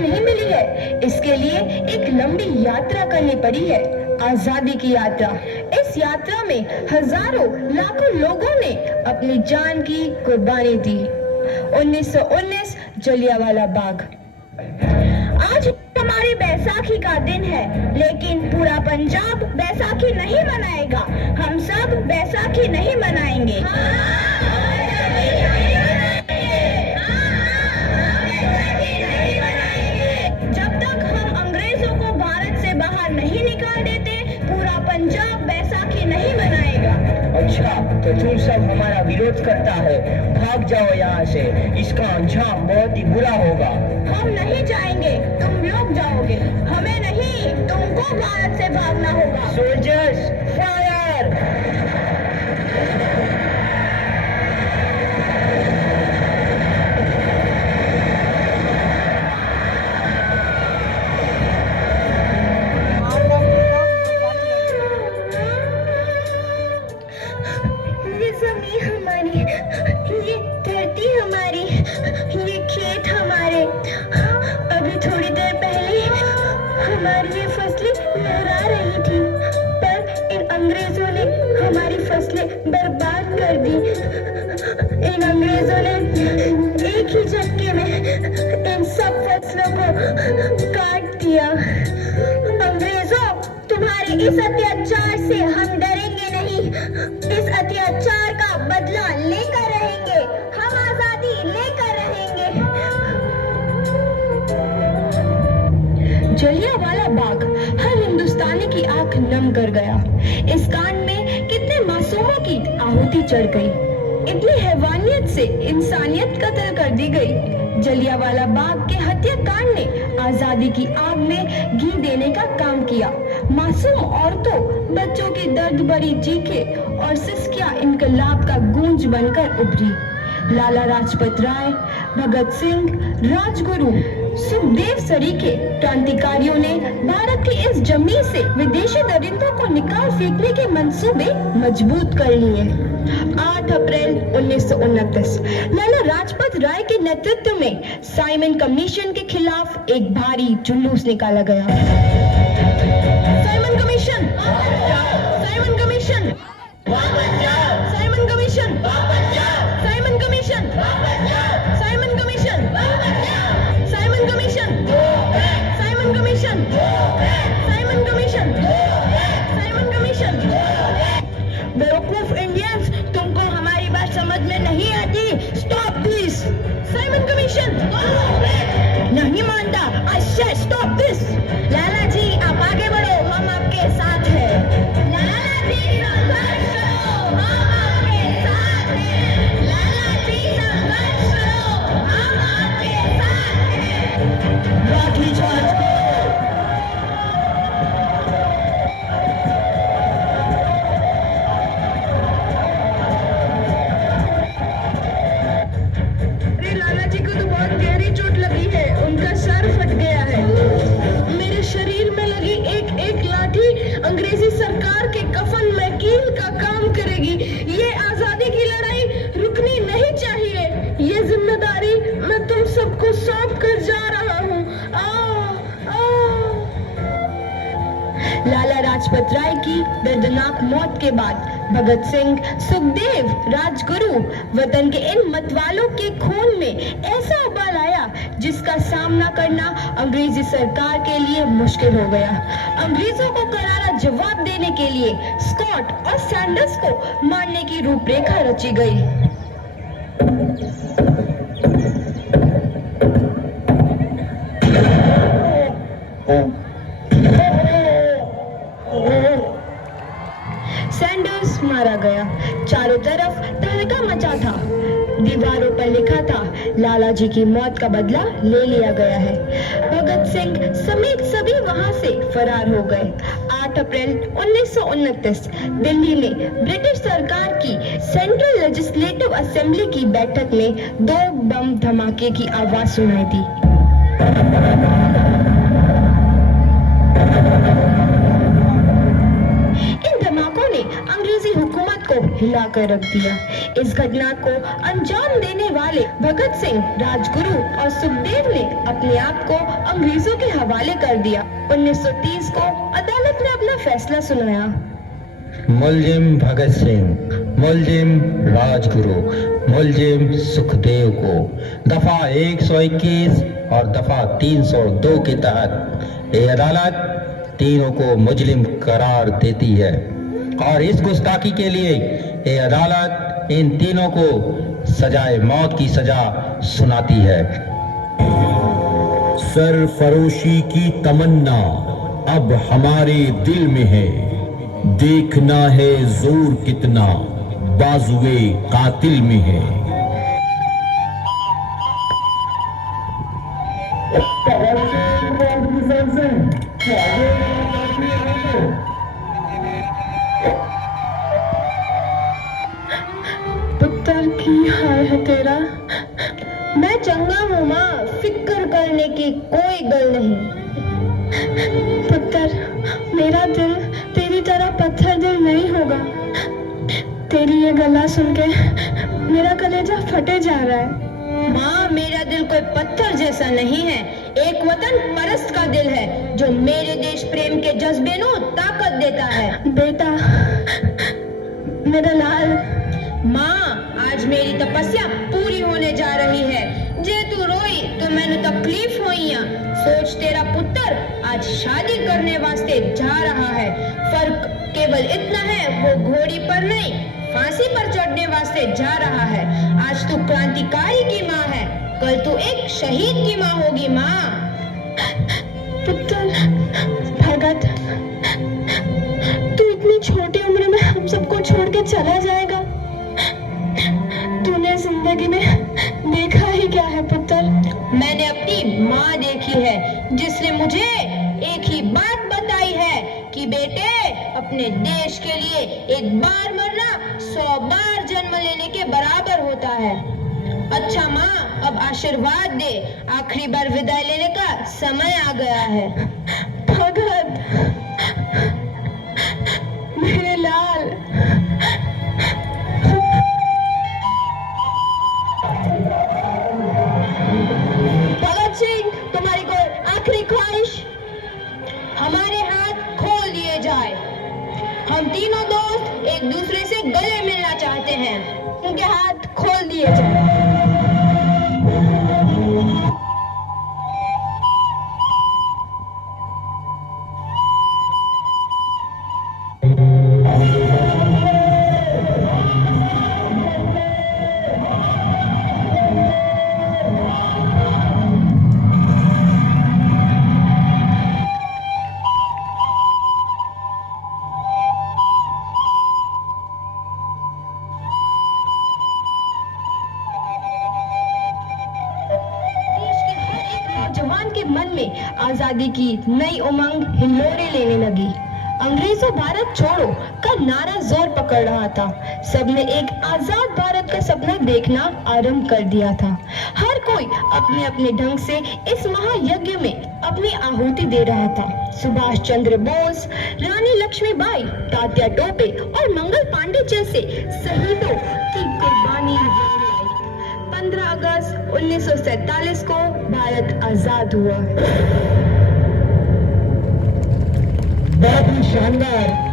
आजादी नहीं मिली है, इसके लिए एक लंबी यात्रा करनी पड़ी है, आजादी की यात्रा। इस यात्रा में हजारों लाखों लोगों ने अपनी जान की कुर्बानी दी। 1919 जलियांवाला बाग। आज हमारी बैसाखी का दिन है, लेकिन पूरा पंजाब बैसाखी नहीं मनाएगा। हम सब बैसाखी नहीं मनाएंगे। जब तक हम अंग्रेजों को भारत से बाहर नहीं निकाल देते, पूरा पंजाब बैसाखी नहीं मनाएगा। अच्छा, तो तुम सब हमारा विरोध करता है, भाग जाओ यहाँ से, इसका अंजाम बहुत ही बुरा होगा। हम नहीं जाएंगे, तुम लोग जाओगे, हमें नहीं, तुमको भारत से भागना होगा। Soldiers fire! ये जमीन हमारी, ये धरती हमारी, ये खेत हमारे। अभी थोड़ी देर पहले हमारी ये फसलें लहरा रही थी, पर इन अंग्रेजों ने हमारी फसलें बर्बाद कर दी। इन अंग्रेजों ने एक ही झटके में इन सब फसलों को काट दिया। अंग्रेजों, तुम्हारे इस अत्याचार से हम डरेंगे नहीं, इस अत्याचार का बदला लेकर रहेंगे, हम आजादी लेकर रहेंगे। जलियांवाला बाग हर हिंदुस्तानी की आंख नम कर गया। इस कांड में कितने मासूमों की आहुति चढ़ गई, इतनी हैवानियत से इंसानियत कत्ल कर दी गई। जलियांवाला बाग के हत्याकांड ने आजादी की आग में घी देने का काम किया। मासूम औरतों, बच्चों की दर्द भरी चीखें और सिसकियां इनकलाब का गूंज बनकर उभरी। लाला लाजपत राय, भगत सिंह, राजगुरु, सुखदेव सरीखे क्रांतिकारियों ने भारत की इस जमीन से विदेशी दरिंदों को निकाल फेंकने के मंसूबे मजबूत कर लिए। 8 अप्रैल 1929 लाला लाजपत राय के नेतृत्व में साइमन कमीशन के खिलाफ एक भारी जुलूस निकाला गया। Simon commission, Simon commission, Simon commission, Simon commission, Simon commission, Simon commission, Simon commission, Simon commission, Simon commission. बेवकूफ इंडियंस, तुमको हमारी बात समझ में नहीं आती। Stop this. Simon commission. नहीं मानता। आई से स्टॉप दिस। लाला जी, आप आगे बढ़ो, हम आपके साथ हैं। लाला जी, संघर्ष करो, हम आपके साथ हैं। लाला जी, संघर्ष करो, हम आपके साथ हैं। लाठी चार्ज करो। अरे लाला जी को तो बहुत गहरी चोट लगी है, उनका सर फट गया है। मेरे शरीर में लगी एक एक लाठी अंग्रेजी सरकार के कफन में कील का काम करेगी। ये आजादी की लड़ाई रुकनी नहीं चाहिए। ये जिम्मेदारी मैं तुम सबको सौंप कर जा रहा हूँ। लाला लाजपत राय की दर्दनाक मौत के बाद भगत सिंह, सुखदेव, राजगुरु वतन के इन मतवालों के खून में ऐसा उबाल आया जिसका सामना करना अंग्रेजी सरकार के लिए मुश्किल हो गया। अंग्रेजों को करारा जवाब देने के लिए स्कॉट और सैंडर्स को मारने की रूपरेखा रची गई। सैंडर्स मारा गया। चारों तरफ तहलका मचा था। दीवारों पर लिखा था, लाला जी की मौत का बदला ले लिया गया है। भगत सिंह समेत सभी वहां से फरार हो गए। 8 अप्रैल 1929 दिल्ली में ब्रिटिश सरकार की सेंट्रल लेजिस्लेटिव असेंबली की बैठक में 2 बम धमाके की आवाज सुनाई दी। इन धमाकों ने अंग्रेजी हुकूमत को हिलाकर रख दिया। इस घटना को अंजाम देने वाले भगत सिंह, राजगुरु और सुखदेव ने अपने आप को अंग्रेजों के हवाले कर दिया। 1930 को अदालत ने अपना फैसला सुनाया। मुलजिम भगत सिंह, मुलजिम राजगुरु, मुलजिम सुखदेव को दफा 121 और दफा 302 के तहत ये अदालत तीनों को मुजरिम करार देती है और इस गुस्ताखी के लिए ये अदालत इन तीनों को सजाए मौत की सजा सुनाती है। सरफरोशी की तमन्ना अब हमारे दिल में है, देखना है जोर कितना बाजुए कातिल में है। पुत्र की हाल है तेरा। मैं चंगा हूँ माँ, फिक्र करने की कोई गल नहीं। पुत्र, मेरा दिल तेरी तरह पत्थर दिल नहीं होगा। तेरी ये गला सुन के मेरा कलेजा फटे जा रहा है। माँ, मेरा दिल कोई पत्थर जैसा नहीं है, एक वतन परस्त का दिल है जो मेरे देश प्रेम के जज्बे को ताकत देता है। बेटा, मेरा लाल। माँ, आज मेरी तपस्या पूरी होने जा रही है। जे तू रोई तो मैंने तकलीफ हुई। सोच, तेरा पुत्र आज शादी करने वास्ते जा रहा है। फर्क केवल इतना है, वो घोड़ी पर नहीं फांसी पर चढ़ने वास्ते जा रहा है। आज तू क्रांतिकारी की माँ है, कल तू एक शहीद की माँ होगी। माँ। पुत्र भगत, तू इतनी छोटी उम्र में हम सबको छोड़ के चला जाएगा। तूने जिंदगी में देखा ही क्या है पुत्र? मैंने अपनी माँ देखी है, जिसने मुझे एक ही बात बताई है कि बेटे, अपने देश के लिए एक बार मरना 100 बार जन्म लेने के बराबर होता है। अच्छा माँ, अब आशीर्वाद दे, आखिरी बार विदाई लेने का समय आ गया है। भगत, मेरे लाल। भगत सिंह, तुम्हारी कोई आखिरी ख्वाहिश? हमारे हाथ खोल दिए जाए। हम तीनों दोस्त एक दूसरे से गले मिलना चाहते हैं। उनके हाथ खोल दिए जाए। नौजवान के मन में आजादी की नई उमंग हिलोरे लेने लगी। अंग्रेजों भारत छोड़ो का नारा जोर पकड़ रहा था। सबने एक आजाद भारत का सपना देखना आरंभ कर दिया था। हर कोई अपने अपने ढंग से इस महायज्ञ में अपनी आहुति दे रहा था। सुभाष चंद्र बोस, रानी लक्ष्मीबाई, तात्या टोपे और मंगल पांडे जैसे शहीदों की कुर्बानी 15 अगस्त 1947 को भारत आजाद हुआ। बहुत ही शानदार